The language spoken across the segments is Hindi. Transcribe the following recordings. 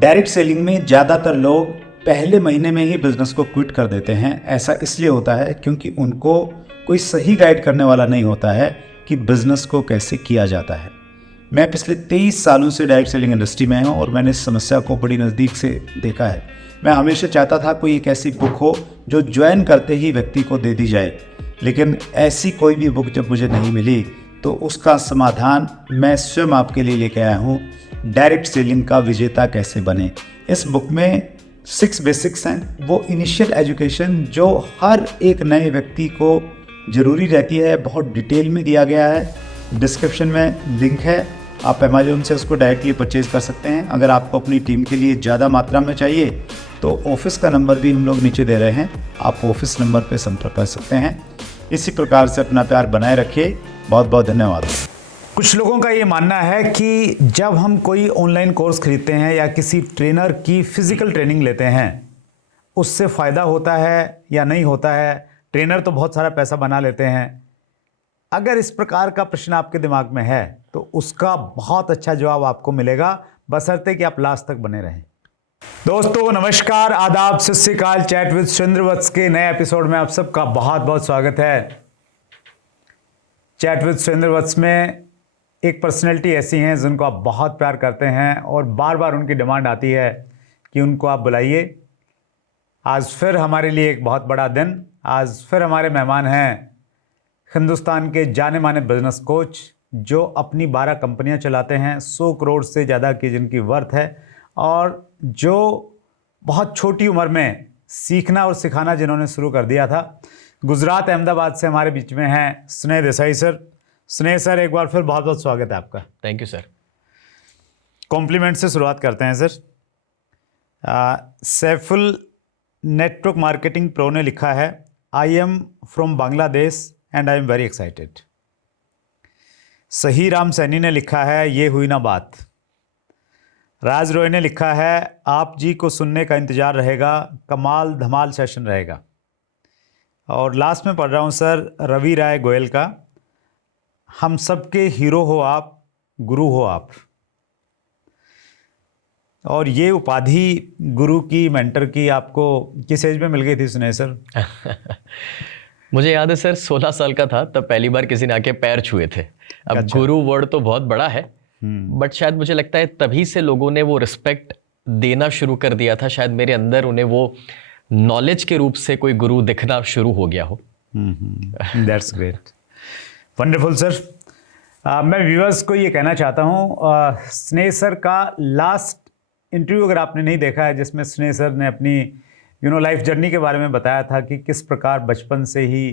डायरेक्ट सेलिंग में ज़्यादातर लोग पहले महीने में ही बिजनेस को क्विट कर देते हैं। ऐसा इसलिए होता है क्योंकि उनको कोई सही गाइड करने वाला नहीं होता है कि बिजनेस को कैसे किया जाता है। मैं पिछले 23 सालों से डायरेक्ट सेलिंग इंडस्ट्री में हूँ और मैंने इस समस्या को बड़ी नज़दीक से देखा है। मैं हमेशा चाहता था कोई एक ऐसी बुक हो जो ज्वाइन करते ही व्यक्ति को दे दी जाए, लेकिन ऐसी कोई भी बुक जब मुझे नहीं मिली तो उसका समाधान मैं स्वयं आपके लिए लेके आया हूँ। डायरेक्ट सेलिंग का विजेता कैसे बने। इस बुक में 6 बेसिक्स हैं, वो इनिशियल एजुकेशन जो हर एक नए व्यक्ति को ज़रूरी रहती है, बहुत डिटेल में दिया गया है। डिस्क्रिप्शन में लिंक है, आप अमेजोन से उसको डायरेक्टली परचेज कर सकते हैं। अगर आपको अपनी टीम के लिए ज़्यादा मात्रा में चाहिए तो ऑफिस का नंबर भी हम लोग नीचे दे रहे हैं, आप ऑफिस नंबर पर संपर्क कर सकते हैं। इसी प्रकार से अपना प्यार बनाए रखिए। बहुत बहुत धन्यवाद। कुछ लोगों का ये मानना है कि जब हम कोई ऑनलाइन कोर्स खरीदते हैं या किसी ट्रेनर की फिजिकल ट्रेनिंग लेते हैं, उससे फ़ायदा होता है या नहीं होता है। ट्रेनर तो बहुत सारा पैसा बना लेते हैं। अगर इस प्रकार का प्रश्न आपके दिमाग में है तो उसका बहुत अच्छा जवाब आपको मिलेगा, बशर्ते कि आप लास्ट तक बने रहें। दोस्तों नमस्कार, आदाब, सत श्री अकाल। चैट विद सुरेंद्र वत्स के नए एपिसोड में आप सबका बहुत बहुत स्वागत है। चैट विद सुरेंद्र वत्स में एक पर्सनैलिटी ऐसी हैं जिनको आप बहुत प्यार करते हैं और बार बार उनकी डिमांड आती है कि उनको आप बुलाइए। आज फिर हमारे लिए एक बहुत बड़ा दिन। आज फिर हमारे मेहमान हैं हिंदुस्तान के जाने माने बिजनेस कोच जो अपनी 12 कंपनियां चलाते हैं, 100 करोड़ से ज़्यादा की जिनकी वर्थ है, और जो बहुत छोटी उम्र में सीखना और सिखाना जिन्होंने शुरू कर दिया था। गुजरात अहमदाबाद से हमारे बीच में हैं स्नेह देसाई सर। स्नेह सर, एक बार फिर बहुत बहुत स्वागत है आपका। Thank you sir. कॉम्प्लीमेंट से शुरुआत करते हैं sir. Saiful network marketing pro ने लिखा है, I am from Bangladesh and I am very excited. सही राम सैनी ने लिखा है, ये हुई ना बात। राज रॉय ने लिखा है, आप जी को सुनने का इंतज़ार रहेगा, कमाल धमाल सेशन रहेगा। और लास्ट में पढ़ रहा हूँ सर, रवि राय गोयल का, हम सबके हीरो हो आप, गुरु हो आप। और ये उपाधि गुरु की, मेंटर की आपको किस एज में मिल गई थी सुने सर? मुझे याद है सर, 16 साल का था तब पहली बार किसी ने आके पैर छुए थे। अब अच्छा। गुरु वर्ड तो बहुत बड़ा है, बट शायद मुझे लगता है तभी से लोगों ने वो रिस्पेक्ट देना शुरू कर दिया था। शायद मेरे अंदर उन्हें वो नॉलेज के रूप से कोई गुरु दिखना शुरू हो गया हो। That's great, wonderful sir. मैं व्यूअर्स को ये कहना चाहता हूँ, स्नेह सर का लास्ट इंटरव्यू अगर आपने नहीं देखा है, जिसमें स्नेह सर ने अपनी लाइफ जर्नी के बारे में बताया था कि किस प्रकार बचपन से ही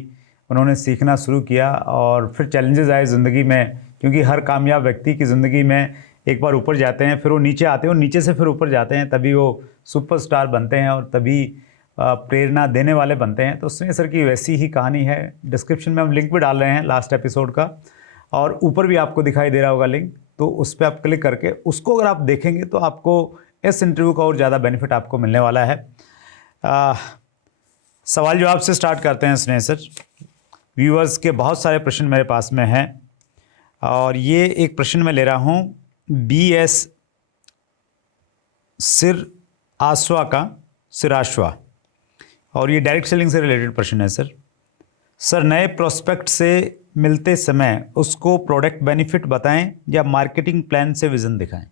उन्होंने सीखना शुरू किया और फिर चैलेंजेस आए ज़िंदगी में, क्योंकि हर कामयाब व्यक्ति की ज़िंदगी में एक बार ऊपर जाते हैं, फिर वो नीचे आते हैं और नीचे से फिर ऊपर जाते हैं, तभी वो सुपरस्टार बनते हैं और तभी प्रेरणा देने वाले बनते हैं। तो स्नेह सर की वैसी ही कहानी है। डिस्क्रिप्शन में हम लिंक भी डाल रहे हैं लास्ट एपिसोड का, और ऊपर भी आपको दिखाई दे रहा होगा लिंक, तो उस पर आप क्लिक करके उसको अगर आप देखेंगे तो आपको इस इंटरव्यू का और ज़्यादा बेनिफिट आपको मिलने वाला है। सवाल जवाब से स्टार्ट करते हैं स्नेह सर। व्यूअर्स के बहुत सारे प्रश्न मेरे पास में हैं और ये एक प्रश्न मैं ले रहा हूँ BS सिराश्वा, और ये डायरेक्ट सेलिंग से रिलेटेड प्रश्न है सर। सर, नए प्रोस्पेक्ट से मिलते समय उसको प्रोडक्ट बेनिफिट बताएं या मार्केटिंग प्लान से विजन दिखाएं?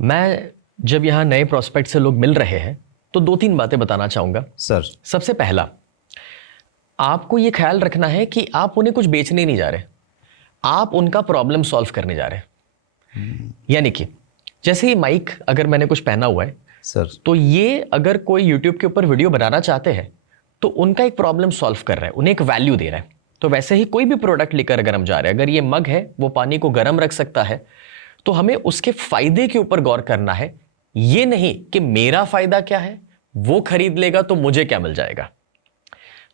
मैं जब यहाँ नए प्रोस्पेक्ट से लोग मिल रहे हैं तो 2-3 बातें बताना चाहूँगा सर। सबसे पहला, आपको ये ख्याल रखना है कि आप उन्हें कुछ बेचने नहीं जा रहे, आप उनका प्रॉब्लम सॉल्व करने जा रहे हैं। यानी कि जैसे ही माइक अगर मैंने कुछ पहना हुआ है सर, तो ये अगर कोई यूट्यूब के ऊपर वीडियो बनाना चाहते हैं तो उनका एक प्रॉब्लम सॉल्व कर रहा है, उन्हें एक वैल्यू दे रहा है। तो वैसे ही कोई भी प्रोडक्ट लेकर अगर हम जा रहे हैं, अगर ये मग है वो पानी को गर्म रख सकता है, तो हमें उसके फायदे के ऊपर गौर करना है, ये नहीं कि मेरा फायदा क्या है, वो खरीद लेगा तो मुझे क्या मिल जाएगा।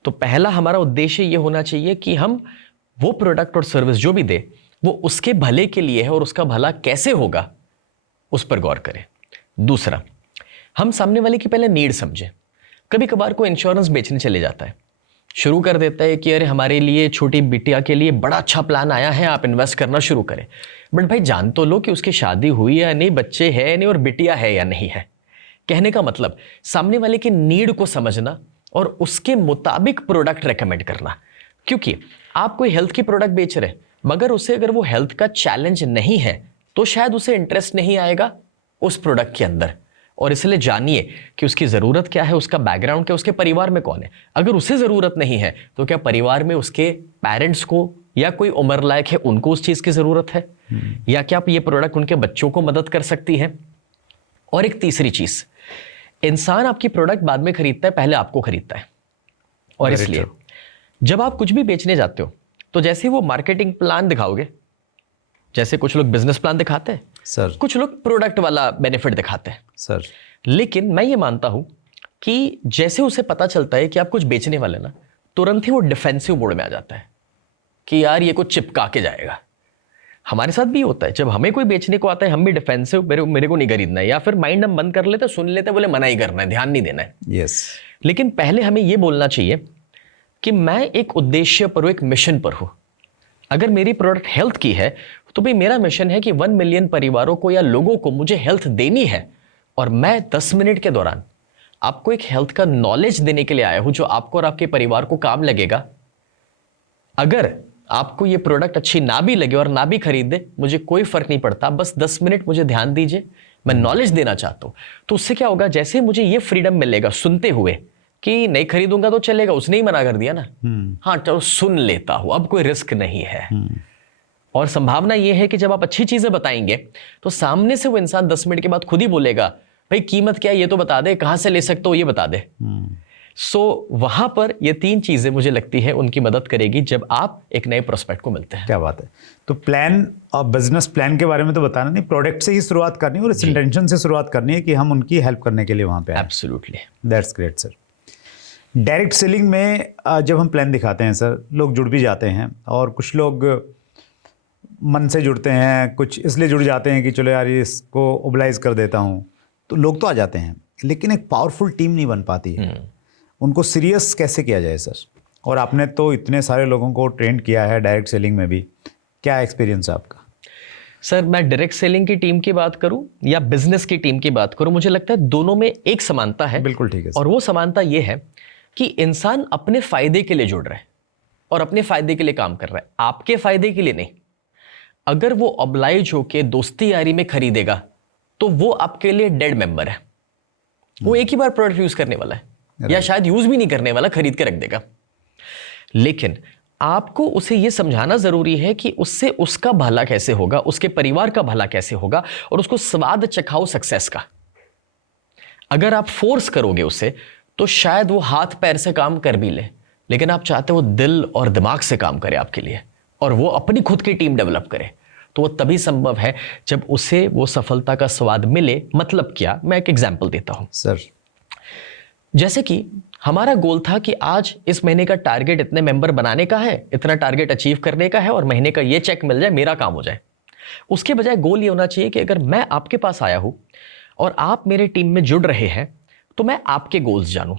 तो पहला हमारा उद्देश्य ये होना चाहिए कि हम वो प्रोडक्ट और सर्विस जो भी दे वो उसके भले के लिए है और उसका भला कैसे होगा उस पर गौर करें। दूसरा, हम सामने वाले की पहले नीड समझें। कभी कभार कोई इंश्योरेंस बेचने चले जाता है, शुरू कर देता है कि अरे हमारे लिए, छोटी बिटिया के लिए बड़ा अच्छा प्लान आया है, आप इन्वेस्ट करना शुरू करें। बट भाई जान तो लो कि उसकी शादी हुई है या नहीं, बच्चे है या नहीं, और बिटिया है या नहीं है। कहने का मतलब सामने वाले की नीड को समझना और उसके मुताबिक प्रोडक्ट रेकमेंड करना। क्योंकि आप कोई हेल्थ की प्रोडक्ट बेच रहे हैं, मगर उसे अगर वो हेल्थ का चैलेंज नहीं है तो शायद उसे इंटरेस्ट नहीं आएगा उस प्रोडक्ट के अंदर। और इसलिए जानिए कि उसकी ज़रूरत क्या है, उसका बैकग्राउंड क्या, उसके परिवार में कौन है। अगर उसे ज़रूरत नहीं है तो क्या परिवार में उसके पेरेंट्स को या कोई उम्र लायक है उनको उस चीज़ की ज़रूरत है, या क्या ये प्रोडक्ट उनके बच्चों को मदद कर सकती है। और एक तीसरी चीज़, इंसान आपकी प्रोडक्ट बाद में खरीदता है, पहले आपको खरीदता है। और इसलिए जब आप कुछ भी बेचने जाते हो तो जैसे वो मार्केटिंग प्लान दिखाओगे, जैसे कुछ लोग बिजनेस प्लान दिखाते हैं सर, कुछ लोग प्रोडक्ट वाला बेनिफिट दिखाते हैं सर, लेकिन मैं ये मानता हूं कि जैसे उसे पता चलता है कि आप कुछ बेचने वाले ना, तुरंत ही वो डिफेंसिव मोड में आ जाता है कि यार ये कुछ चिपका के जाएगा। हमारे साथ भी होता है, जब हमें कोई बेचने को आता है हम भी डिफेंसिव, मेरे को नहीं खरीदना है, या फिर माइंड हम बंद कर लेते हैं, सुन लेते हैं, बोले मना ही करना है, ध्यान नहीं देना है। यस। लेकिन पहले हमें ये बोलना चाहिए कि मैं एक उद्देश्य पर हूं, एक मिशन पर हूं। अगर मेरी प्रोडक्ट हेल्थ की है तो भाई मेरा मिशन है कि 1 मिलियन परिवारों को या लोगों को मुझे हेल्थ देनी है, और मैं 10 मिनट के दौरान आपको एक हेल्थ का नॉलेज देने के लिए आया हूं जो आपको और आपके परिवार को काम लगेगा। अगर आपको ये प्रोडक्ट अच्छी ना भी लगे और ना भी खरीदे, मुझे कोई फर्क नहीं पड़ता, बस 10 मिनट मुझे ध्यान दीजिए, मैं नॉलेज देना चाहता हूं। तो उससे क्या होगा, जैसे मुझे ये फ्रीडम मिलेगा सुनते हुए कि नहीं खरीदूंगा तो चलेगा, उसने ही मना कर दिया ना, हाँ चलो सुन लेता हूं, अब कोई रिस्क नहीं है। और संभावना यह है कि जब आप अच्छी चीजें बताएंगे तो सामने से वो इंसान 10 मिनट के बाद खुद ही बोलेगा भाई कीमत क्या है ये तो बता दे, कहां से ले सकते हो ये बता दे। सो वहां पर ये 3 चीजें मुझे लगती है उनकी मदद करेगी जब आप एक नए प्रोस्पेक्ट को मिलते हैं। क्या बात है। तो प्लान और बिजनेस प्लान के बारे में तो बताना नहीं, प्रोडक्ट से ही शुरुआत करनी है और इस इंटेंशन से शुरुआत करनी है कि हम उनकी हेल्प करने के लिए वहां पे। Absolutely, that's great sir. Direct selling में जब हम प्लान दिखाते हैं सर, लोग जुड़ भी जाते हैं, और कुछ लोग मन से जुड़ते हैं, कुछ इसलिए जुड़ जाते हैं कि चलो यार इसको ओबलाइज कर देता हूँ, तो लोग तो आ जाते हैं, लेकिन एक पावरफुल टीम नहीं बन पाती है। उनको सीरियस कैसे किया जाए सर? और आपने तो इतने सारे लोगों को ट्रेन किया है डायरेक्ट सेलिंग में भी, क्या एक्सपीरियंस है आपका? सर मैं डायरेक्ट सेलिंग की टीम की बात करूं या बिजनेस की टीम की बात करूं, मुझे लगता है दोनों में एक समानता है। बिल्कुल ठीक है सर। और वो समानता ये है कि इंसान अपने फायदे के लिए जुड़ रहा है और अपने फायदे के लिए काम कर रहा है, आपके फायदे के लिए नहीं। अगर वो ऑब्लाइज होके दोस्ती यारी में खरीदेगा तो वो आपके लिए डेड मेंबर है। वो एक ही बार प्रोडक्ट यूज करने वाला है या शायद यूज भी नहीं करने वाला, खरीद के रख देगा। लेकिन आपको उसे यह समझाना जरूरी है कि उससे उसका भला कैसे होगा, उसके परिवार का भला कैसे होगा, और उसको स्वाद चखाओ सक्सेस का। अगर आप फोर्स करोगे उसे तो शायद वो हाथ पैर से काम कर भी ले, लेकिन आप चाहते हो दिल और दिमाग से काम करे आपके लिए, और वो अपनी खुद की टीम डेवलप करे। तो वो तभी संभव है जब उसे वो सफलता का स्वाद मिले। मतलब क्या, मैं एक एग्जांपल देता हूं सर। जैसे कि हमारा गोल था कि आज इस महीने का टारगेट इतने मेंबर बनाने का है, इतना टारगेट अचीव करने का है, और महीने का ये चेक मिल जाए, मेरा काम हो जाए। उसके बजाय गोल ये होना चाहिए कि अगर मैं आपके पास आया हूं और आप मेरे टीम में जुड़ रहे हैं तो मैं आपके गोल्स जानूं,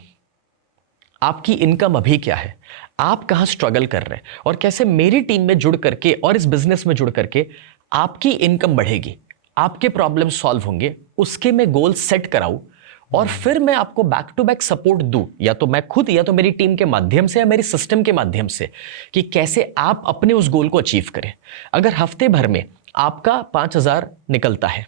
आपकी इनकम अभी क्या है, आप कहां स्ट्रगल कर रहे हैं, और कैसे मेरी टीम में जुड़ करके और इस बिजनेस में जुड़ करके आपकी इनकम बढ़ेगी, आपके प्रॉब्लम सॉल्व होंगे, उसके मैं गोल सेट कराऊं। और फिर मैं आपको बैक टू बैक सपोर्ट दूं, या तो मैं खुद या तो मेरी टीम के माध्यम से या मेरी सिस्टम के माध्यम से, कि कैसे आप अपने उस गोल को अचीव करें। अगर हफ्ते भर में आपका 5,000 निकलता है,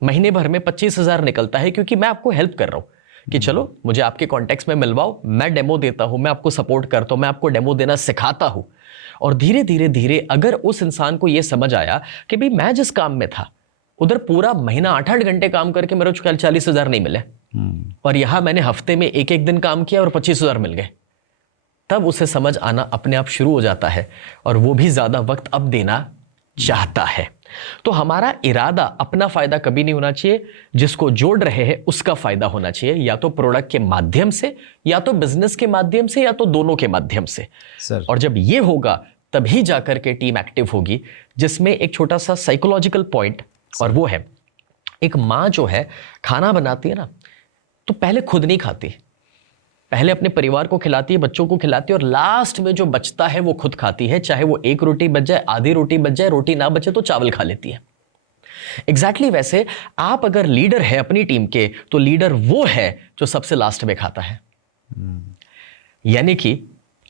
महीने भर में 25,000 निकलता है, क्योंकि मैं आपको हेल्प कर रहा हूं कि चलो मुझे आपके कॉन्टेक्ट्स में मिलवाओ, मैं डेमो देता हूं, मैं आपको सपोर्ट करता हूं, मैं आपको डेमो देना सिखाता हूं। और धीरे धीरे धीरे अगर उस इंसान को यह समझ आया कि भाई मैं जिस काम में था उधर पूरा महीना 8-8 घंटे काम करके मेरे को 40,000 नहीं मिले, और यहां मैंने हफ्ते में एक दिन काम किया और 25,000 मिल गए, तब उसे समझ आना अपने आप शुरू हो जाता है, और वो भी ज्यादा वक्त अब देना चाहता है। तो हमारा इरादा अपना फायदा कभी नहीं होना चाहिए, जिसको जोड़ रहे हैं उसका फायदा होना चाहिए, या तो प्रोडक्ट के माध्यम से, या तो बिजनेस के माध्यम से, या तो दोनों के माध्यम से सर। और जब ये होगा तभी जाकर के टीम एक्टिव होगी, जिसमें एक छोटा सा साइकोलॉजिकल पॉइंट, और वो है एक माँ जो है खाना बनाती है ना, तो पहले खुद नहीं खाती, पहले अपने परिवार को खिलाती है, बच्चों को खिलाती है, और लास्ट में जो बचता है वो खुद खाती है। चाहे वो एक रोटी बच जाए, आधी रोटी बच जाए, रोटी ना बचे तो चावल खा लेती है। एग्जैक्टली वैसे आप अगर लीडर है अपनी टीम के, तो लीडर वो है जो सबसे लास्ट में खाता है। यानी कि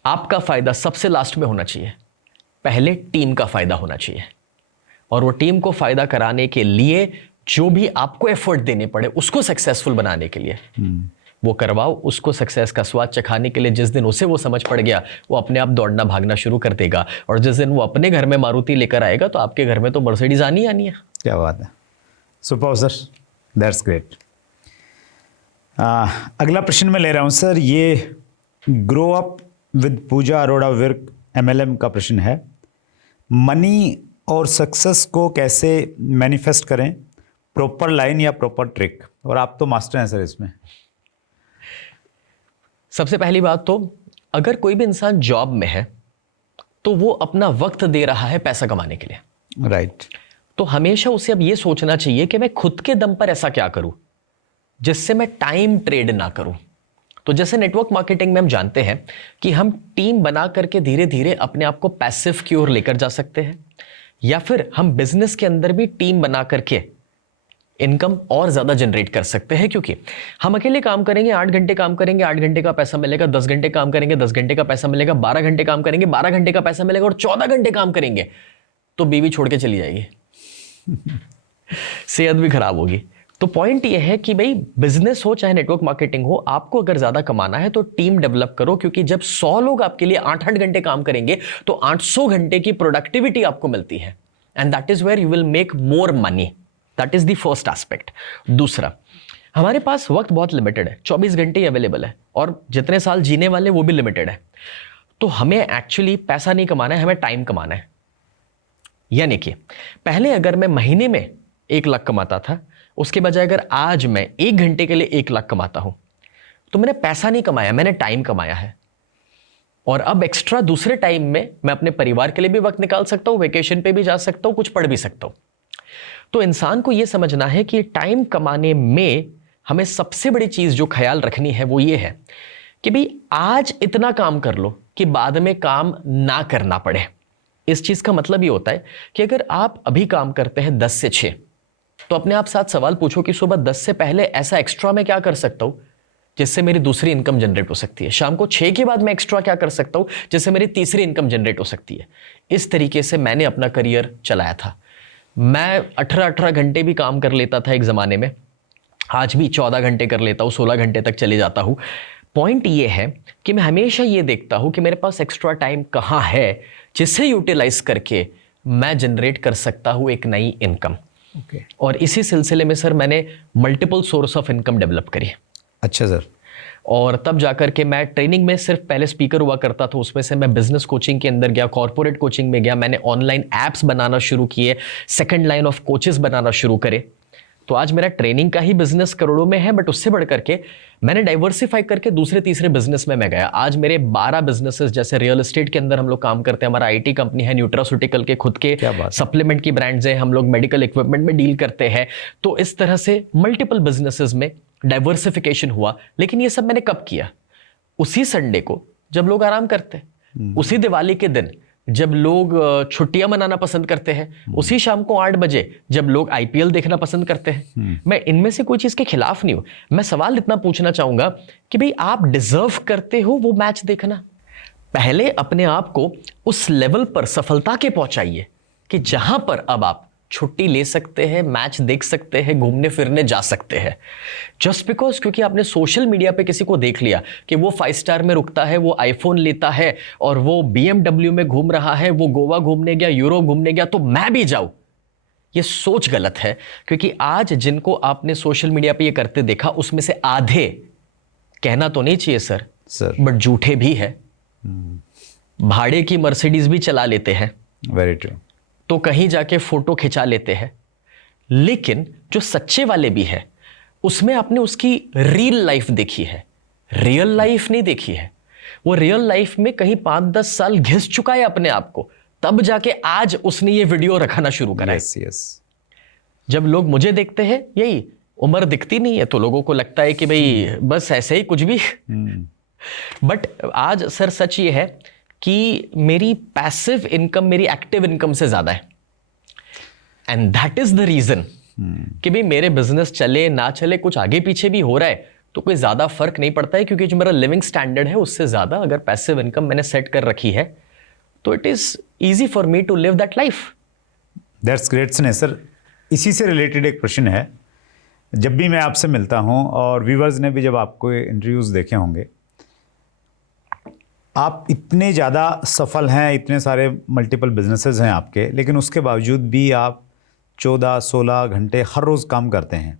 आपका फायदा सबसे लास्ट में होना चाहिए, पहले टीम का फायदा होना चाहिए। और वो टीम को फायदा कराने के लिए जो भी आपको एफर्ट देने पड़े उसको सक्सेसफुल बनाने के लिए वो करवाओ। उसको सक्सेस का स्वाद चखाने के लिए जिस दिन उसे वो समझ पड़ गया, वो अपने आप दौड़ना भागना शुरू कर देगा। और जिस दिन वो अपने घर में मारुति लेकर आएगा, तो आपके घर में तो मर्सिडीज आनी है। क्या बात है, सुपर सर, दैट्स ग्रेट। अगला प्रश्न मैं ले रहा हूँ सर, ये grow up with Pooja Arora Virk MLM का प्रश्न है। मनी और सक्सेस को कैसे मैनिफेस्ट करें, प्रॉपर लाइन या प्रॉपर ट्रिक? और आप तो मास्टर हैं सर इसमें। सबसे पहली बात तो, अगर कोई भी इंसान जॉब में है तो वो अपना वक्त दे रहा है पैसा कमाने के लिए, राइट। तो हमेशा उसे अब ये सोचना चाहिए कि मैं खुद के दम पर ऐसा क्या करूं जिससे मैं टाइम ट्रेड ना करूं। तो जैसे नेटवर्क मार्केटिंग में हम जानते हैं कि हम टीम बना करके धीरे धीरे अपने आप को पैसिव की ओर लेकर जा सकते हैं, या फिर हम बिजनेस के अंदर भी टीम बना करके इनकम और ज्यादा जनरेट कर सकते हैं। क्योंकि हम अकेले काम करेंगे, 8 घंटे काम करेंगे, 8 घंटे का पैसा मिलेगा, 10 घंटे काम करेंगे, 10 घंटे का पैसा मिलेगा, 12 घंटे काम करेंगे, 12 घंटे का पैसा मिलेगा, और 14 घंटे काम करेंगे तो बीवी छोड़ के चली जाएगी, सेहत भी खराब होगी। तो पॉइंट ये है कि भाई बिजनेस हो चाहे नेटवर्क मार्केटिंग हो, आपको अगर ज्यादा कमाना है तो टीम डेवलप करो। क्योंकि जब 100 लोग आपके लिए 8-8 घंटे काम करेंगे तो 800 घंटे की प्रोडक्टिविटी आपको मिलती है, and that is where you will make more money. That is the first aspect. दूसरा, हमारे पास वक्त बहुत लिमिटेड है, 24 घंटे ही अवेलेबल है, और जितने साल जीने वाले वो भी लिमिटेड है। तो हमें एक्चुअली पैसा नहीं कमाना है, हमें टाइम कमाना है। यानी कि पहले अगर मैं महीने में 1 लाख कमाता था, उसके बजाय अगर आज मैं 1 घंटे के लिए 1 लाख कमाता हूं, तो मैंने पैसा नहीं कमाया, मैंने टाइम कमाया है। और अब एक्स्ट्रा दूसरे टाइम में मैं अपने परिवार के लिए भी वक्त निकाल सकता हूं, वेकेशन पे भी जा सकता हूं, कुछ पढ़ भी सकता हूं। तो इंसान को यह समझना है कि टाइम कमाने में हमें सबसे बड़ी चीज जो ख्याल रखनी है वो ये है कि भाई आज इतना काम कर लो कि बाद में काम ना करना पड़े। इस चीज का मतलब ये होता है कि अगर आप अभी काम करते हैं 10 से 6, तो अपने आप साथ सवाल पूछो कि सुबह 10 से पहले ऐसा एक्स्ट्रा मैं क्या कर सकता हूं जिससे मेरी दूसरी इनकम जनरेट हो सकती है। शाम को 6 के बाद मैं एक्स्ट्रा क्या कर सकता हूं जिससे मेरी तीसरी इनकम जनरेट हो सकती है। इस तरीके से मैंने अपना करियर चलाया था। मैं 18-18 घंटे भी काम कर लेता था एक ज़माने में, आज भी 14 घंटे कर लेता हूँ, 16 घंटे तक चले जाता हूँ। पॉइंट ये है कि मैं हमेशा ये देखता हूँ कि मेरे पास एक्स्ट्रा टाइम कहाँ है जिसे यूटिलाइज करके मैं जनरेट कर सकता हूँ एक नई इनकम। और इसी सिलसिले में सर मैंने multiple source of income develop करी। अच्छा सर। और तब जाकर के मैं ट्रेनिंग में सिर्फ पहले स्पीकर हुआ करता था, उसमें से मैं बिजनेस कोचिंग के अंदर गया, कॉर्पोरेट कोचिंग में गया, मैंने ऑनलाइन एप्स बनाना शुरू किए, सेकंड लाइन ऑफ कोचेस बनाना शुरू करे। तो आज मेरा ट्रेनिंग का ही बिजनेस करोड़ों में है, बट उससे बढ़ करके मैंने डाइवर्सिफाई करके दूसरे तीसरे बिजनेस में मैं गया। आज मेरे 12 बिजनेसेस, जैसे रियल एस्टेट के अंदर हम लोग काम करते हैं, हमारा IT कंपनी है, न्यूट्रास्यूटिकल के खुद के सप्लीमेंट की ब्रांड्स हैं, हम लोग मेडिकल इक्विपमेंट में डील करते हैं। तो इस तरह से मल्टीपल बिजनेसेस में डाइवर्सिफिकेशन हुआ। लेकिन ये सब मैंने कब किया? उसी संडे को जब लोग आराम करते हैं, उसी दिवाली के दिन जब लोग छुट्टियां मनाना पसंद करते हैं, उसी शाम को 8 बजे जब लोग IPL देखना पसंद करते हैं। मैं इनमें से कोई चीज के खिलाफ नहीं हूं। मैं सवाल इतना पूछना चाहूंगा कि भाई आप डिजर्व करते हो वो मैच देखना। पहले अपने आप को उस लेवल पर सफलता के पहुंचाइए कि जहां पर अब आप छुट्टी ले सकते हैं, मैच देख सकते हैं, घूमने फिरने जा सकते हैं। जस्ट बिकॉज क्योंकि आपने सोशल मीडिया पे किसी को देख लिया कि वो 5 स्टार में रुकता है, वो आईफोन लेता है और वो BMW में घूम रहा है, वो गोवा घूमने गया, यूरोप घूमने गया, तो मैं भी जाऊं। ये सोच गलत है। क्योंकि आज जिनको आपने सोशल मीडिया पे ये करते देखा, उसमें से आधे, कहना तो नहीं चाहिए सर, बट झूठे भी है। भाड़े की मर्सिडीज भी चला लेते हैं, वेरी ट्रू, तो कहीं जाके फोटो खिंचा लेते हैं। लेकिन जो सच्चे वाले भी है, उसमें आपने उसकी रियल लाइफ देखी है, रियल लाइफ नहीं देखी है। वो रियल लाइफ में कहीं 5-10 साल घिस चुका है अपने आप को, तब जाके आज उसने ये वीडियो रखाना शुरू करा। yes. जब लोग मुझे देखते हैं, यही उम्र दिखती नहीं है, तो लोगों को लगता है कि भाई बस ऐसे ही कुछ भी बट आज सर सच ये है कि मेरी पैसिव इनकम मेरी एक्टिव इनकम से ज्यादा है, and that is the reason कि भाई मेरे बिजनेस चले ना चले, कुछ आगे पीछे भी हो रहा है तो कोई ज्यादा फर्क नहीं पड़ता है, क्योंकि जो मेरा लिविंग स्टैंडर्ड है उससे ज्यादा अगर पैसिव इनकम मैंने सेट कर रखी है तो it is easy for me to live that life. That's great Sneh sir. इसी से रिलेटेड एक प्रश्न है, जब भी मैं आपसे मिलता हूं और व्यूवर्स ने भी जब आपको इंटरव्यूज़ देखे होंगे, आप इतने ज़्यादा सफल हैं, इतने सारे मल्टीपल बिजनेसेस हैं आपके, लेकिन उसके बावजूद भी आप 14-16 घंटे हर रोज़ काम करते हैं।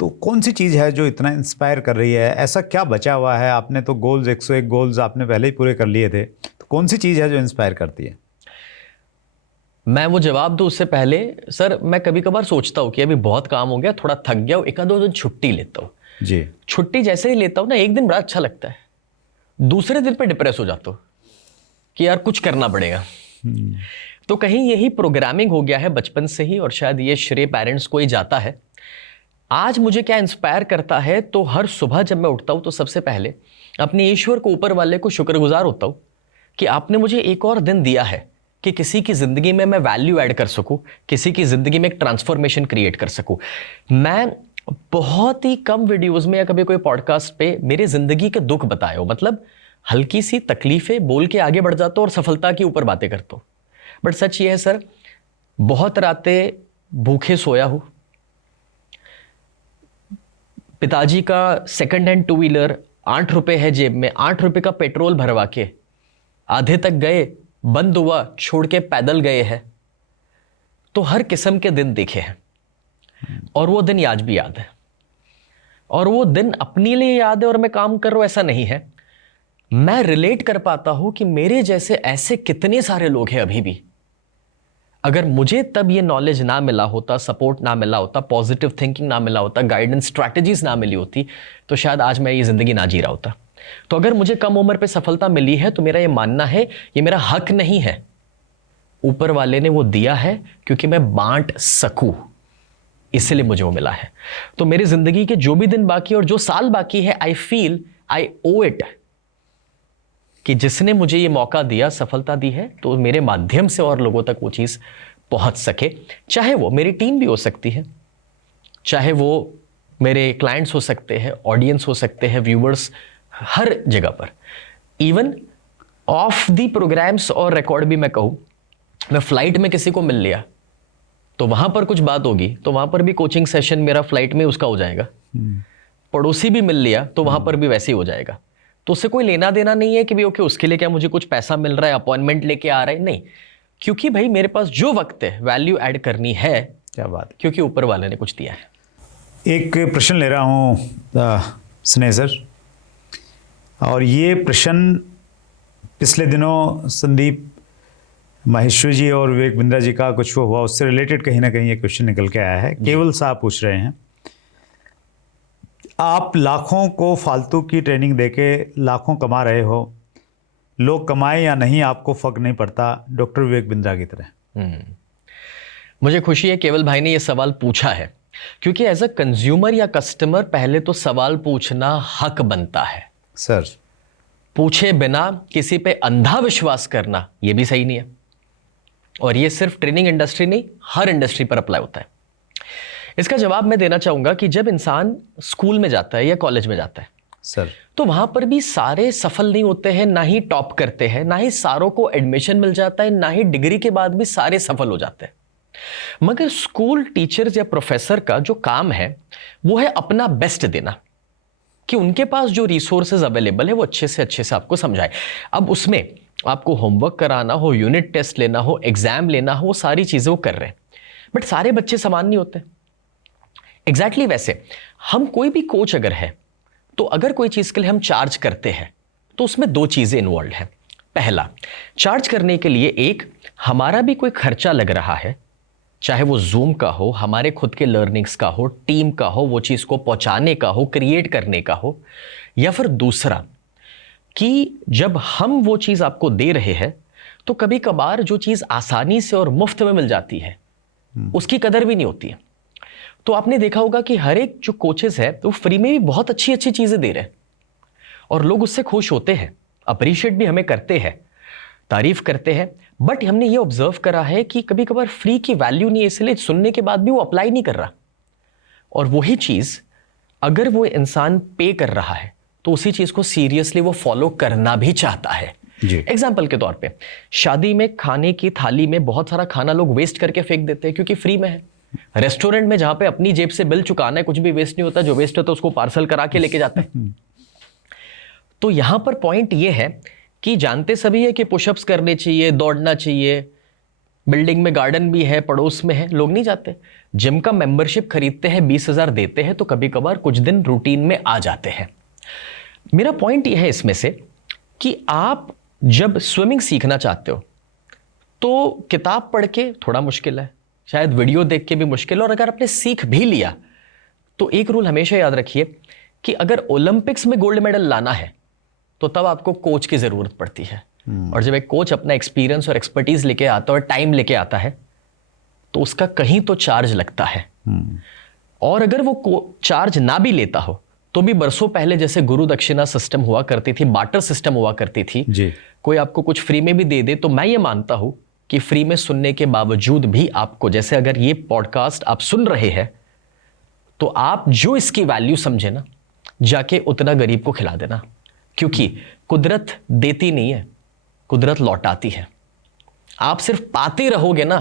तो कौन सी चीज़ है जो इतना इंस्पायर कर रही है? ऐसा क्या बचा हुआ है? आपने तो गोल्स 101 गोल्स आपने पहले ही पूरे कर लिए थे, तो कौन सी चीज़ है जो इंस्पायर करती है? मैं वो जवाब दूं उससे पहले सर, मैं कभी कभार सोचता हूँ कि अभी बहुत काम हो गया, थोड़ा थक गया हूँ, एक दो दिन छुट्टी लेता हूँ। जी। छुट्टी जैसे ही लेता हूँ ना, एक दिन बड़ा अच्छा लगता है, दूसरे दिन पे डिप्रेस हो जाता हूँ कि यार कुछ करना पड़ेगा। तो कहीं यही प्रोग्रामिंग हो गया है बचपन से ही, और शायद ये श्रेय पेरेंट्स को ही जाता है। आज मुझे क्या इंस्पायर करता है, तो हर सुबह जब मैं उठता हूँ तो सबसे पहले अपने ईश्वर को, ऊपर वाले को शुक्रगुजार होता हूँ कि आपने मुझे एक और दिन दिया है कि किसी की जिंदगी में मैं वैल्यू ऐड कर सकूं, किसी की जिंदगी में एक ट्रांसफॉर्मेशन क्रिएट कर सकूं। मैं बहुत ही कम वीडियोस में या कभी कोई पॉडकास्ट पे मेरे जिंदगी के दुख बताए हो, मतलब हल्की सी तकलीफें बोल के आगे बढ़ जाता हूं और सफलता के ऊपर बातें करता हूं। बट सच ये है सर, बहुत रातें भूखे सोया हूं, पिताजी का सेकंड हैंड 2 व्हीलर 8 रुपए है जेब में, 8 रुपए का पेट्रोल भरवा के आधे तक गए, बंद हुआ, छोड़ के पैदल गए हैं। तो हर किस्म के दिन देखे हैं, और वो दिन आज भी याद है, और वो दिन अपने लिए याद है और मैं काम कर रहा हूं ऐसा नहीं है। मैं रिलेट कर पाता हूं कि मेरे जैसे ऐसे कितने सारे लोग हैं अभी भी। अगर मुझे तब ये नॉलेज ना मिला होता, सपोर्ट ना मिला होता, पॉजिटिव थिंकिंग ना मिला होता, गाइडेंस स्ट्रैटेजीज ना मिली होती, तो शायद आज मैं ये जिंदगी ना जी रहा होता। तो अगर मुझे कम उम्र पे सफलता मिली है तो मेरा ये मानना है ये मेरा हक नहीं है, ऊपर वाले ने वो दिया है क्योंकि मैं बांट सकूं, इसलिए मुझे वो मिला है। तो मेरी जिंदगी के जो भी दिन बाकी और जो साल बाकी है, I feel I O it कि जिसने मुझे ये मौका दिया, सफलता दी है, तो मेरे माध्यम से और लोगों तक वो चीज पहुंच सके। चाहे वो मेरी टीम भी हो सकती है, चाहे वो मेरे क्लाइंट्स हो सकते हैं, ऑडियंस हो सकते हैं, व्यूवर्स, हर जगह पर। इवन ऑफ दी प्रोग्राम्स और रिकॉर्ड भी मैं कहूं, मैं फ्लाइट में किसी को मिल लिया तो वहां पर कुछ बात होगी, तो वहां पर भी कोचिंग सेशन मेरा फ्लाइट में उसका हो जाएगा। पड़ोसी भी मिल लिया तो वहां पर भी वैसे ही हो जाएगा। तो उससे कोई लेना देना नहीं है कि भाई ओके उसके लिए क्या मुझे कुछ पैसा मिल रहा है, अपॉइंटमेंट लेके आ रहा है, नहीं, क्योंकि भाई मेरे पास जो वक्त है वैल्यू ऐड करनी है। क्या बात, क्योंकि ऊपर वाले ने कुछ दिया है। एक प्रश्न ले रहा हूँ स्नेह सर, और ये प्रश्न पिछले दिनों संदीप माहेश्वरी जी और विवेक बिंद्रा जी का कुछ वो हुआ, उससे रिलेटेड कहीं ना कहीं ये क्वेश्चन निकल के आया है। केवल साहब पूछ रहे हैं, आप लाखों को फालतू की ट्रेनिंग देके लाखों कमा रहे हो, लोग कमाए या नहीं आपको फर्क नहीं पड़ता, डॉक्टर विवेक बिंद्रा की तरह। मुझे खुशी है केवल भाई ने ये सवाल पूछा है, क्योंकि एज अ कंज्यूमर या कस्टमर पहले तो सवाल पूछना हक बनता है सर। पूछे बिना किसी पे अंधा विश्वास करना ये भी सही नहीं है, और ये सिर्फ ट्रेनिंग इंडस्ट्री नहीं, हर इंडस्ट्री पर अप्लाई होता है। इसका जवाब मैं देना चाहूंगा कि जब इंसान स्कूल में जाता है या कॉलेज में जाता है सर, तो वहां पर भी सारे सफल नहीं होते हैं, ना ही टॉप करते हैं, ना ही सारों को एडमिशन मिल जाता है, ना ही डिग्री के बाद भी सारे सफल हो जाते हैं। मगर स्कूल टीचर्स या प्रोफेसर का जो काम है वो है अपना बेस्ट देना, कि उनके पास जो रिसोर्सेज अवेलेबल है वो अच्छे से आपको समझाए। अब उसमें आपको होमवर्क कराना हो, यूनिट टेस्ट लेना हो, एग्जाम लेना हो, वो सारी चीजें वो कर रहे हैं। बट सारे बच्चे समान नहीं होते। एग्जैक्टली वैसे हम कोई भी कोच अगर है तो अगर कोई चीज के लिए हम चार्ज करते हैं तो उसमें 2 चीजें इन्वॉल्व है। पहला, चार्ज करने के लिए एक हमारा भी कोई खर्चा लग रहा है, चाहे वो जूम का हो, हमारे खुद के लर्निंग्स का हो, टीम का हो, वो चीज को पहुंचाने का हो, क्रिएट करने का हो, या फिर दूसरा कि जब हम वो चीज आपको दे रहे हैं तो कभी कभार जो चीज आसानी से और मुफ्त में मिल जाती है उसकी कदर भी नहीं होती है। तो आपने देखा होगा कि हर एक जो कोचेस है तो फ्री में भी बहुत अच्छी अच्छी चीजें दे रहे हैं, और लोग उससे खुश होते हैं, अप्रिशिएट भी हमें करते हैं, तारीफ करते हैं। बट हमने ये ऑब्जर्व करा है कि कभी कभार फ्री की वैल्यू नहीं है, इसलिए सुनने के बाद भी वो अप्लाई नहीं कर रहा। और वही चीज अगर वो इंसान पे कर रहा है तो उसी चीज को सीरियसली वो फॉलो करना भी चाहता है। एग्जाम्पल के तौर पे शादी में खाने की थाली में बहुत सारा खाना लोग वेस्ट करके फेंक देते हैं क्योंकि फ्री में है। रेस्टोरेंट में जहां पे अपनी जेब से बिल चुकाना है, कुछ भी वेस्ट नहीं होता, जो वेस्ट होता है उसको पार्सल करा के लेके जाते हैं। तो यहां पर पॉइंट ये है कि जानते सभी है कि पुशअप्स करने चाहिए, दौड़ना चाहिए, बिल्डिंग में गार्डन भी है, पड़ोस में है, लोग नहीं जाते। जिम का मेंबरशिप खरीदते हैं, 20,000 देते हैं, तो कभी कभार कुछ दिन रूटीन में आ जाते हैं। मेरा पॉइंट यह है इसमें से कि आप जब स्विमिंग सीखना चाहते हो तो किताब पढ़ के थोड़ा मुश्किल है, शायद वीडियो देख के भी मुश्किल, और अगर आपने सीख भी लिया तो एक रूल हमेशा याद रखिए कि अगर ओलंपिक्स में गोल्ड मेडल लाना है तो तब आपको कोच की जरूरत पड़ती है। और जब एक कोच अपना एक्सपीरियंस और एक्सपर्टीज लेके आता है और टाइम लेके आता है तो उसका कहीं तो चार्ज लगता है। और अगर वो चार्ज ना भी लेता हो तो भी बरसों पहले जैसे गुरु दक्षिणा सिस्टम हुआ करती थी, बार्टर सिस्टम हुआ करती थी जी। कोई आपको कुछ फ्री में भी दे दे तो मैं ये मानता हूं कि फ्री में सुनने के बावजूद भी आपको, जैसे अगर ये पॉडकास्ट आप सुन रहे हैं तो आप जो इसकी वैल्यू समझे ना, जाके उतना गरीब को खिला देना, क्योंकि कुदरत देती नहीं है, कुदरत लौटाती है। आप सिर्फ पाते रहोगे ना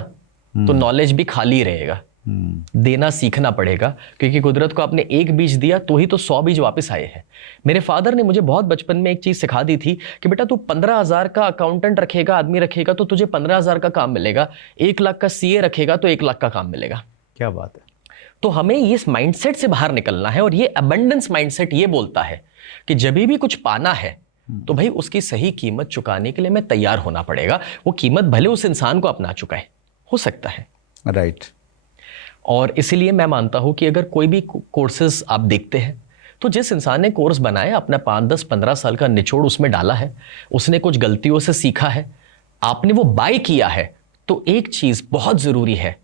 तो नॉलेज भी खाली रहेगा। देना सीखना पड़ेगा, क्योंकि कुदरत को आपने एक बीज दिया तो ही तो 100 बीज वापस आए हैं। मेरे फादर ने मुझे बहुत बचपन में एक चीज सिखा दी थी कि बेटा तू 15,000 का अकाउंटेंट रखेगा, आदमी रखेगा तो तुझे 15,000 का काम मिलेगा, 1 लाख का सीए रखेगा तो 1 लाख का काम मिलेगा। क्या बात है। तो हमें इस माइंडसेट से बाहर निकलना है, और ये अबंडेंस माइंडसेट ये बोलता है कि जब भी कुछ पाना है तो भाई उसकी सही कीमत चुकाने के लिए मैं तैयार होना पड़ेगा। वो कीमत भले उस इंसान को अपना चुकाए, हो सकता है, राइट। और इसीलिए मैं मानता हूं कि अगर कोई भी कोर्सेज आप देखते हैं तो जिस इंसान ने कोर्स बनाया, अपना 5, 10, 15 साल का निचोड़ उसमें डाला है, उसने कुछ गलतियों से सीखा है, आपने वो बाय किया है, तो एक चीज बहुत जरूरी है।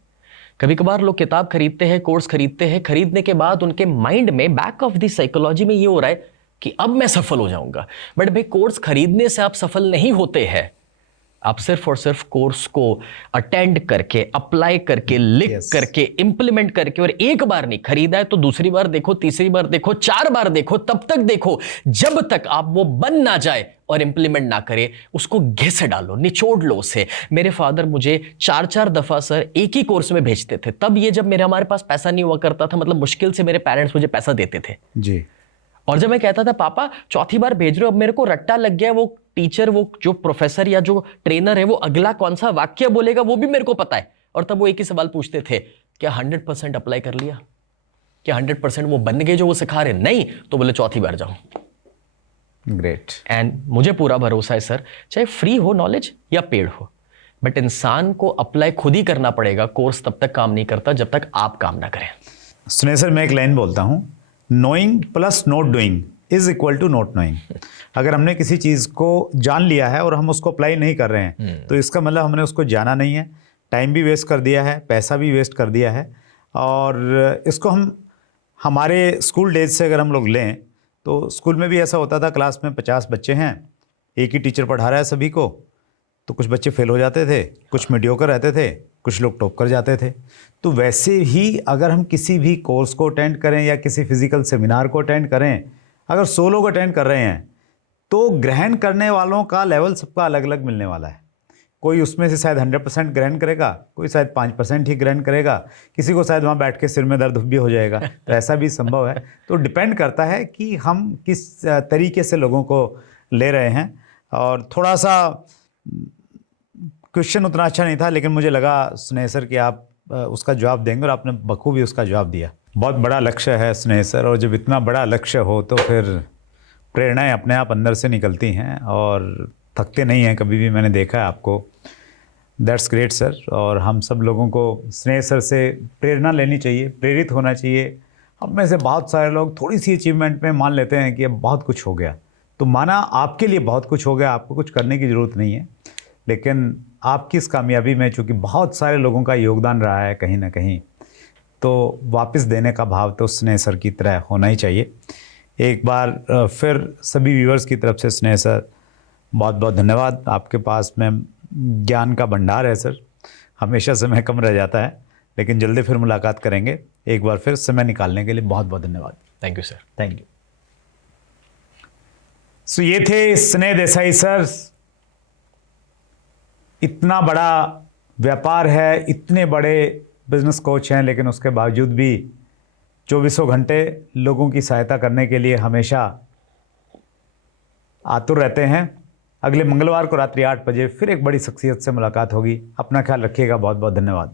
कभी कभार लोग किताब खरीदते हैं, कोर्स खरीदते हैं, खरीदने के बाद उनके माइंड में, बैक ऑफ द साइकोलॉजी में ये हो रहा है कि अब मैं सफल हो जाऊंगा। बट भाई कोर्स खरीदने से आप सफल नहीं होते हैं, आप सिर्फ और सिर्फ कोर्स को अटेंड करके, अप्लाई करके, लिख करके, इंप्लीमेंट करके, और एक बार नहीं, खरीदा है तो दूसरी बार देखो, तीसरी बार देखो, 4 बार देखो, तब तक देखो जब तक आप वो बन ना जाए और इंप्लीमेंट ना करे। उसको घिस डालो, निचोड़ लो उसे। मेरे फादर मुझे 4-4 दफा सर एक ही कोर्स में भेजते थे। तब ये जब हमारे पास पैसा नहीं हुआ करता था, मतलब मुश्किल से मेरे पेरेंट्स मुझे पैसा देते थे जी। और जब मैं कहता था पापा चौथी बार भेज रहे हो, अब मेरे को रट्टा लग गया, वो टीचर, वो जो प्रोफेसर या जो ट्रेनर है, वो अगला कौन सा वाक्य बोलेगा वो भी मेरे को पता है। और तब वो एक ही सवाल पूछते थे, क्या 100% अप्लाई कर लिया? क्या 100% वो बन गए जो वो सिखा रहे? नहीं, तो बोले चौथी बार जाओ। ग्रेट। एंड मुझे पूरा भरोसा है सर, चाहे फ्री हो नॉलेज या पेड हो, बट इंसान को अप्लाई खुद ही करना पड़ेगा। कोर्स तब तक काम नहीं करता जब तक आप काम ना करें। सुने सर, मैं एक लाइन बोलता हूं, knowing plus not doing is equal to not knowing. अगर हमने किसी चीज़ को जान लिया है और हम उसको अप्लाई नहीं कर रहे हैं तो इसका मतलब हमने उसको जाना नहीं है, टाइम भी वेस्ट कर दिया है, पैसा भी वेस्ट कर दिया है। और इसको हम हमारे स्कूल डेज से अगर हम लोग लें तो स्कूल में भी ऐसा होता था, क्लास में 50 बच्चे हैं, एक ही टीचर पढ़ा रहा है सभी को, तो कुछ बच्चे फेल हो जाते थे, कुछ मीडियोकर रहते थे, कुछ लोग टॉप कर जाते थे। तो वैसे ही अगर हम किसी भी कोर्स को अटेंड करें या किसी फिजिकल सेमिनार को अटेंड करें, अगर 100 लोग अटेंड कर रहे हैं तो ग्रहण करने वालों का लेवल सबका अलग अलग मिलने वाला है। कोई उसमें से शायद 100% ग्रहण करेगा, कोई शायद 5% ही ग्रहण करेगा, किसी को शायद वहाँ बैठ के सिर में दर्द भी हो जाएगा, तो ऐसा भी संभव है। तो डिपेंड करता है कि हम किस तरीके से लोगों को ले रहे हैं। और थोड़ा सा क्वेश्चन उतना अच्छा नहीं था, लेकिन मुझे लगा स्नेह सर कि आप उसका जवाब देंगे, और आपने बखूबी उसका जवाब दिया। बहुत बड़ा लक्ष्य है स्नेह सर, और जब इतना बड़ा लक्ष्य हो तो फिर प्रेरणाएं अपने आप अंदर से निकलती हैं और थकते नहीं हैं कभी भी, मैंने देखा है आपको। That's great sir. और हम सब लोगों को स्नेह सर से प्रेरणा लेनी चाहिए, प्रेरित होना चाहिए। हम में से बहुत सारे लोग थोड़ी सी अचीवमेंट में मान लेते हैं कि अब बहुत कुछ हो गया, तो माना आपके लिए बहुत कुछ हो गया, आपको कुछ करने की ज़रूरत नहीं है, लेकिन आपकी इस कामयाबी में चूँकि बहुत सारे लोगों का योगदान रहा है कहीं ना कहीं, तो वापस देने का भाव तो स्नेह सर की तरह होना ही चाहिए। एक बार फिर सभी व्यूअर्स की तरफ से स्नेह सर, बहुत बहुत धन्यवाद। आपके पास में ज्ञान का भंडार है सर, हमेशा समय कम रह जाता है, लेकिन जल्दी फिर मुलाकात करेंगे। एक बार फिर समय निकालने के लिए बहुत बहुत धन्यवाद। Thank you sir. Thank you. So ये थे स्नेह देसाई सर। इतना बड़ा व्यापार है, इतने बड़े बिजनेस कोच हैं, लेकिन उसके बावजूद भी 24 घंटे लोगों की सहायता करने के लिए हमेशा आतुर रहते हैं। अगले मंगलवार को रात्रि 8 बजे फिर एक बड़ी शख्सियत से मुलाकात होगी। अपना ख्याल रखिएगा। बहुत बहुत धन्यवाद।